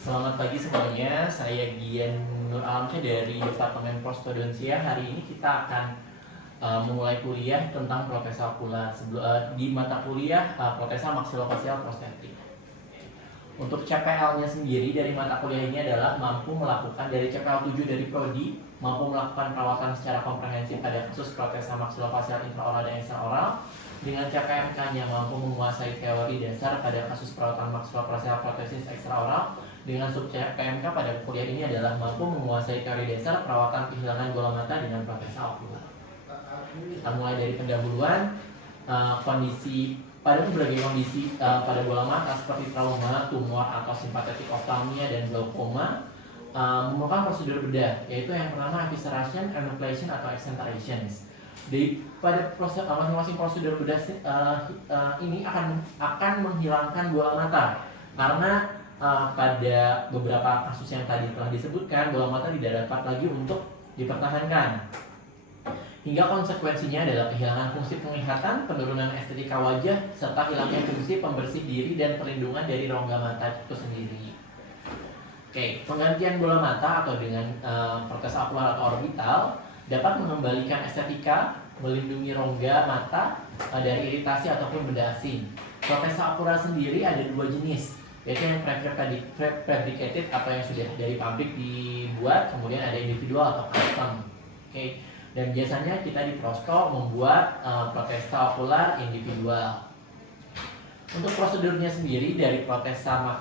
Selamat pagi semuanya, saya Gian Nur Alamsyah dari Departemen Prostodontia. Hari ini kita akan memulai kuliah tentang protesa okular di mata kuliah protesa maksilofacial prostetik. Untuk CPL-nya sendiri dari mata kuliah ini adalah mampu melakukan dari CPL 7 dari Prodi, mampu melakukan perawatan secara komprehensif pada kasus protesa maksilofacial intraoral dan ekstraoral. Dengan CPMK-nya mampu menguasai teori dasar pada kasus perawatan maksilofacial protesis ekstraoral. Dengan sub CPMK pada kuliah ini adalah mampu menguasai teori dasar perawatan kehilangan bola mata dengan protesa okular. Kita mulai dari pendahuluan kondisi. Pada berbagai kondisi pada bola mata seperti trauma, tumor atau simpatetik oftalmia dan glaukoma memerlukan prosedur bedah, yaitu yang pertama evisceration, enucleation atau exenterations. Pada masing-masing prosedur bedah ini akan menghilangkan bola mata karena pada beberapa kasus yang tadi telah disebutkan bola mata tidak dapat lagi untuk dipertahankan. Hingga konsekuensinya adalah kehilangan fungsi penglihatan, penurunan estetika wajah, serta hilangnya fungsi pembersih diri dan perlindungan dari rongga mata itu sendiri. Oke, penggantian bola mata atau dengan protesa okular atau orbital dapat mengembalikan estetika, melindungi rongga mata dari iritasi ataupun benda asing. Protesa okular sendiri ada dua jenis, yaitu yang prefabricated atau yang sudah dari pabrik dibuat, kemudian ada individual atau custom. Oke. Dan biasanya kita di Prosto membuat protesa okular individual. Untuk prosedurnya sendiri dari protesa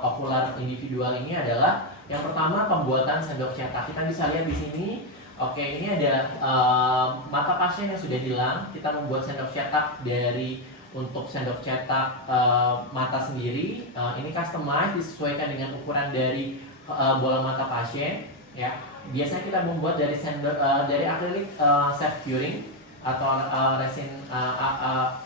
okular individual ini adalah yang pertama pembuatan sendok cetak. Kita bisa lihat di sini. Oke, ini ada mata pasien yang sudah hilang. Kita membuat sendok cetak untuk sendok cetak mata sendiri. Ini customized disesuaikan dengan ukuran dari bola mata pasien, ya. Biasanya kita membuat dari dari akrilik self curing atau resin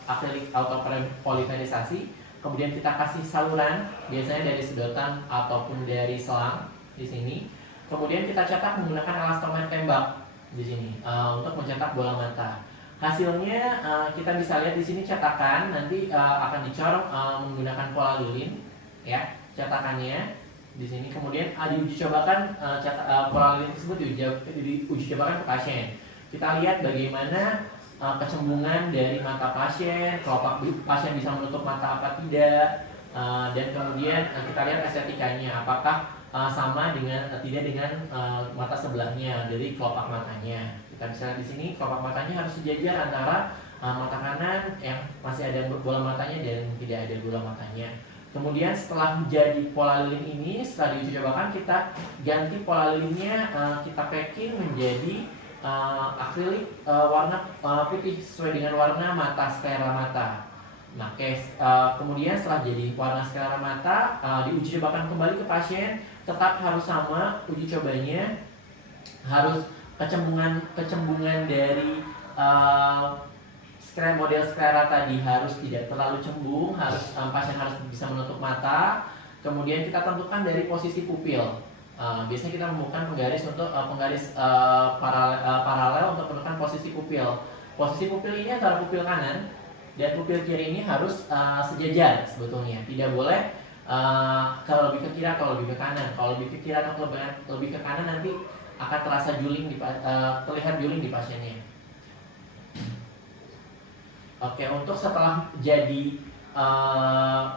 akrilik autopolimerisasi. Kemudian kita kasih saluran, biasanya dari sedotan ataupun dari selang di sini. Kemudian kita cetak menggunakan elastomer tembak di sini untuk mencetak bola mata. Hasilnya kita bisa lihat di sini cetakan nanti akan dicor menggunakan pola lilin, ya, cetakannya di sini. Kemudian diuji cobakan pola lilin tersebut diuji cobakan ke pasien. Kita lihat bagaimana kecembungan dari mata pasien, kelopak pasien bisa menutup mata apa tidak, dan kemudian kita lihat estetikanya apakah sama tidak dengan mata sebelahnya dari kelopak matanya. Kita bisa lihat di sini kelopak matanya harus sejajar antara mata kanan yang masih ada bola matanya dan tidak ada bola matanya. Kemudian setelah menjadi pola lilin ini, setelah diuji cobakan kita ganti pola lilinnya, kita packing menjadi akrilik warna putih sesuai dengan warna mata sklera mata. Nah, kemudian setelah jadi warna sklera mata, diuji cobakan kembali ke pasien, tetap harus sama uji cobanya, harus kecembungan dari model sklera tadi harus tidak terlalu cembung, pasien harus bisa menutup mata. Kemudian kita tentukan dari posisi pupil. Biasanya kita membutuhkan penggaris paralel untuk menentukan posisi pupil. Posisi pupil ini antara pupil kanan dan pupil kiri ini harus sejajar sebetulnya. Tidak boleh kalau lebih ke kiri atau lebih ke kanan. Kalau lebih ke kiri atau lebih ke kanan nanti akan terasa terlihat juling di pasiennya. Oke, untuk setelah jadi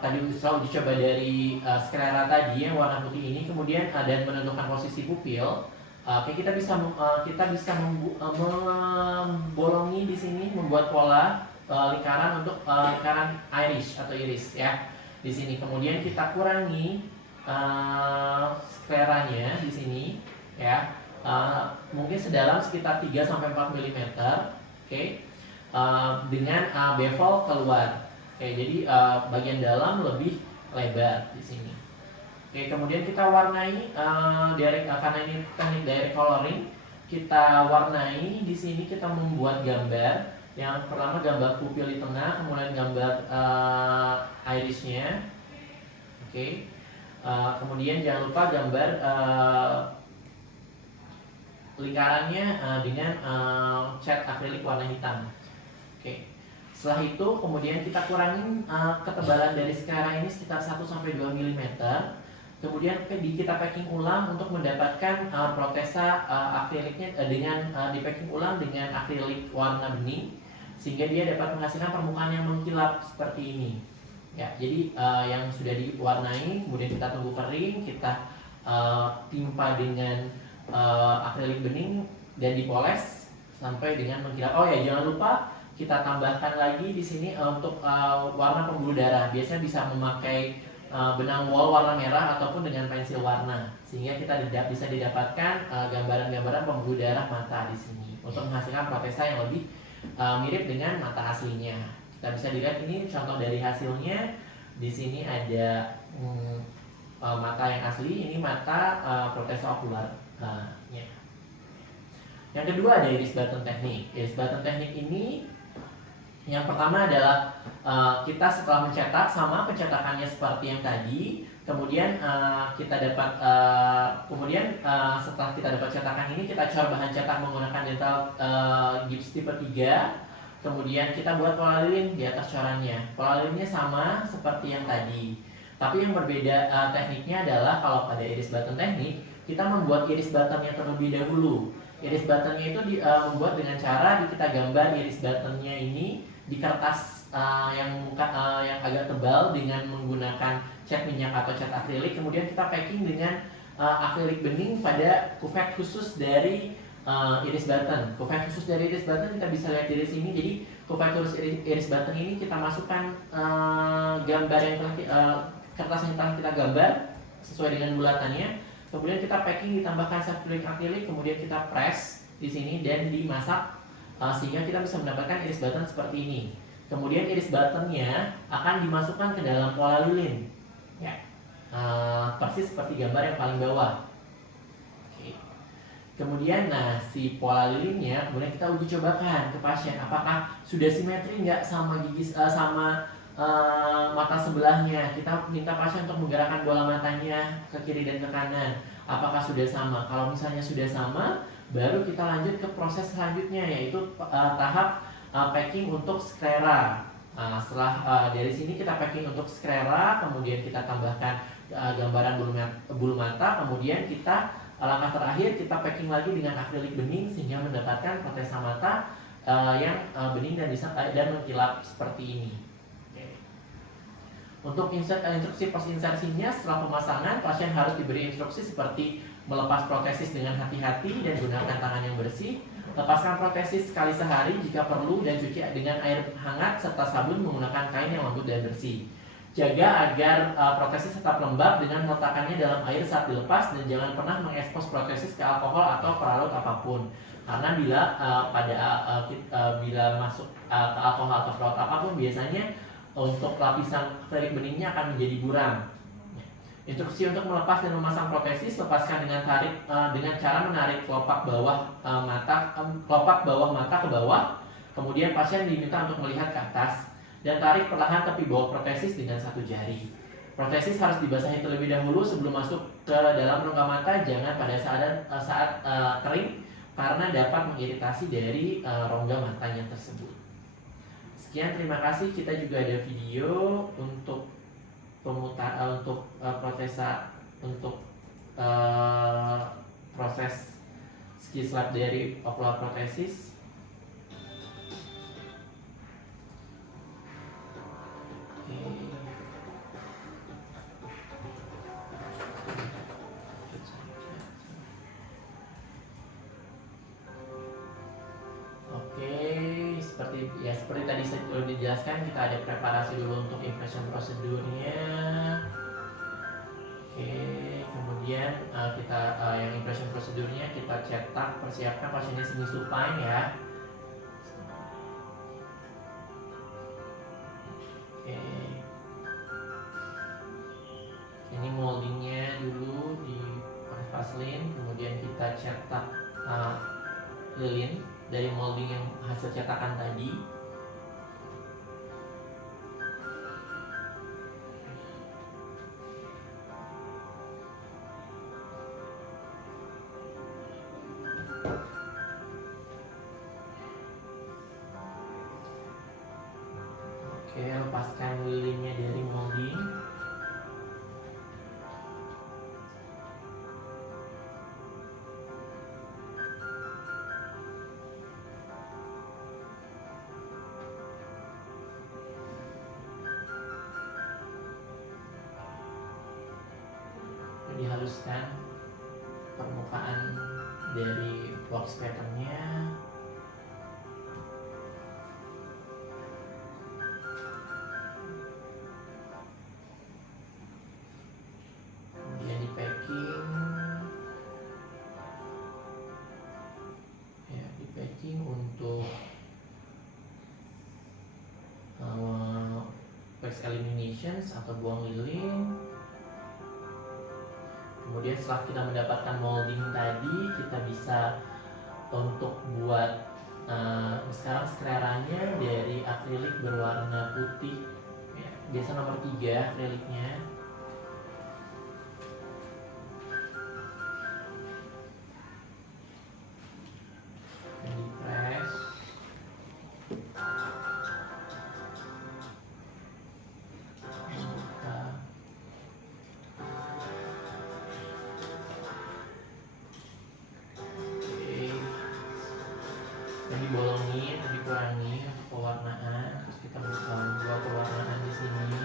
tadi setelah uji coba dari sklera tadi yang warna putih ini, kemudian dan menentukan posisi pupil, kita bisa membolongi di sini, membuat pola lingkaran untuk lingkaran iris atau iris, ya, di sini. Kemudian kita kurangi skleranya di sini, ya, mungkin sedalam sekitar 3-4 mm, oke. Dengan bevel keluar. Oke, jadi bagian dalam lebih lebar di sini. Oke, kemudian kita warnai karena ini teknik direct coloring, kita warnai di sini. Kita membuat gambar. Yang pertama gambar pupil di tengah, kemudian gambar irisnya. Oke. Kemudian jangan lupa gambar lingkarannya dengan cat akrilik warna hitam. Oke. Setelah itu kemudian kita kurangin ketebalan dari sclera ini sekitar 1-2 mm. Kemudian kita packing ulang untuk mendapatkan protesa akriliknya dengan di packing ulang dengan akrilik warna bening, sehingga dia dapat menghasilkan permukaan yang mengkilap seperti ini. Ya, jadi yang sudah diwarnai kemudian kita tunggu kering, kita timpa dengan akrilik bening dan dipoles sampai dengan mengkilap. Oh ya, jangan lupa kita tambahkan lagi di sini untuk warna pembuluh darah. Biasanya bisa memakai benang wol warna merah ataupun dengan pensil warna, sehingga kita bisa didapatkan gambaran-gambaran pembuluh darah mata di sini untuk menghasilkan protesa yang lebih mirip dengan mata aslinya. Kita bisa dilihat ini contoh dari hasilnya. Di sini ada mata yang asli, ini mata protesa okular. Yang kedua ada iris button teknik. Iris button teknik ini yang pertama adalah kita setelah mencetak sama pencetakannya seperti yang tadi, kemudian kita dapat setelah kita dapat cetakan ini kita cor bahan cetak menggunakan dental gips tipe 3. Kemudian kita buat pola lilin di atas corannya. Pola lilinnya sama seperti yang tadi, tapi yang berbeda tekniknya adalah kalau pada iris button teknik kita membuat iris buttonnya terlebih dahulu. Iris buttonnya itu membuat dengan cara kita gambar iris buttonnya ini di kertas yang agak tebal dengan menggunakan cat minyak atau cat akrilik. Kemudian kita packing dengan akrilik bening pada kuvert khusus dari iris button. Kuvert khusus dari iris button kita bisa lihat dari sini. Jadi kuvert khusus iris button ini kita masukkan gambar yang kertas yang telah kita gambar sesuai dengan bulatannya. Kemudian kita packing ditambahkan self-filling akrilik, kemudian kita press di sini dan dimasak sehingga kita bisa mendapatkan iris button seperti ini. Kemudian iris buttonnya akan dimasukkan ke dalam pola lilin, ya, persis seperti gambar yang paling bawah. Oke. Kemudian, si pola lilinnya kemudian kita uji cobakan ke pasien, apakah sudah simetri nggak sama gigi mata sebelahnya. Kita minta pasien untuk menggerakkan bola matanya ke kiri dan ke kanan. Apakah sudah sama? Kalau misalnya sudah sama, baru kita lanjut ke proses selanjutnya, yaitu tahap packing untuk sclera. Setelah dari sini kita packing untuk sclera, kemudian kita tambahkan gambaran bulu mata, kemudian kita langkah terakhir kita packing lagi dengan akrilik bening sehingga mendapatkan protesa mata yang bening dan mengkilap seperti ini. Untuk instruksi post insersinya, setelah pemasangan pasien harus diberi instruksi seperti melepas protesis dengan hati-hati dan gunakan tangan yang bersih. Lepaskan protesis sekali sehari jika perlu dan cuci dengan air hangat serta sabun menggunakan kain yang lembut dan bersih. Jaga agar protesis tetap lembab dengan meletakkannya dalam air saat dilepas dan jangan pernah mengekspos protesis ke alkohol atau perlarut apapun. Karena bila masuk ke alkohol atau perlarut apapun, biasanya untuk lapisan akrilik beningnya akan menjadi buram. Instruksi untuk melepas dan memasang protesis: lepaskan dengan cara menarik kelopak bawah mata ke bawah. Kemudian pasien diminta untuk melihat ke atas dan tarik perlahan tepi bawah protesis dengan satu jari. Protesis harus dibasahi terlebih dahulu sebelum masuk ke dalam rongga mata, jangan pada saat kering karena dapat mengiritasi dari rongga matanya tersebut. Sekian, terima kasih. Kita juga ada video untuk protesa untuk proses skis lab dari ocular protesis. Seperti tadi sudah dijelaskan, kita ada preparasi dulu untuk impression prosedurnya. Kemudian kita yang impression prosedurnya kita cetak, persiapkan pasiennya semi supine ya. Ini moldingnya dulu di vaseline, kemudian kita cetak lilin dari molding yang hasil cetakan tadi. Oke, lepaskan lilinnya dari molding. Dihaluskan permukaan dari box patternnya. Kemudian di packing, ya di packing untuk wax eliminations atau buang lilin. Kemudian setelah kita mendapatkan molding tadi, kita bisa untuk buat sekarang scleranya dari akrilik berwarna putih, ya, biasa nomor 3 akriliknya. Di press. Dibolongin, dikurangi untuk pewarnaan, terus kita buat pewarnaan di sini.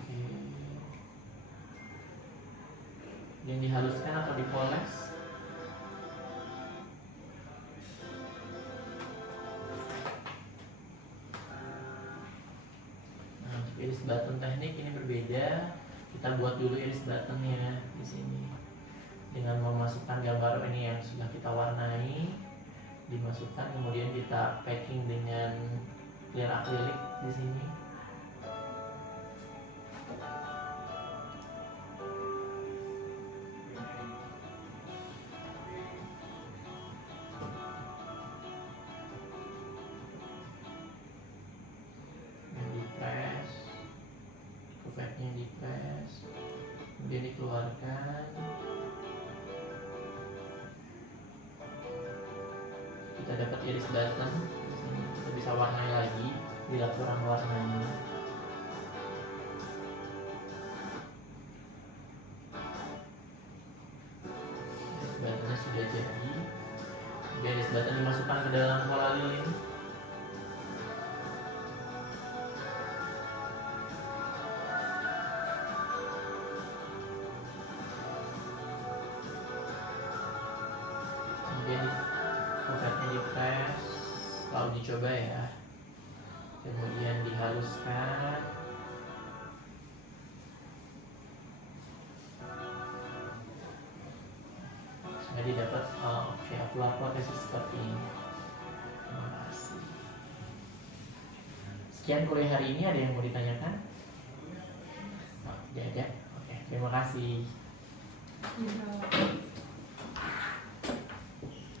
Oke. Yang dihaluskan atau dipoles. Iris button teknik ini berbeda. Kita buat dulu iris buttonnya di sini dengan memasukkan gambar ini yang sudah kita warnai, dimasukkan, kemudian kita packing dengan clear akrilik di sini. Dipres, kemudian dikeluarkan. Kita dapat iris button. Kita bisa warnai lagi bila kurang warnanya. Iris buttonnya sudah jadi. Kemudian iris button dimasukkan ke dalam pola lilin. Kemudian covernya dipres, lalu dicoba ya. Kemudian dihaluskan. Sehingga didapat akular protesis seperti ini. Terima kasih. Sekian kuliah hari ini, ada yang mau ditanyakan? Oh, tidak ada. Oke, terima kasih.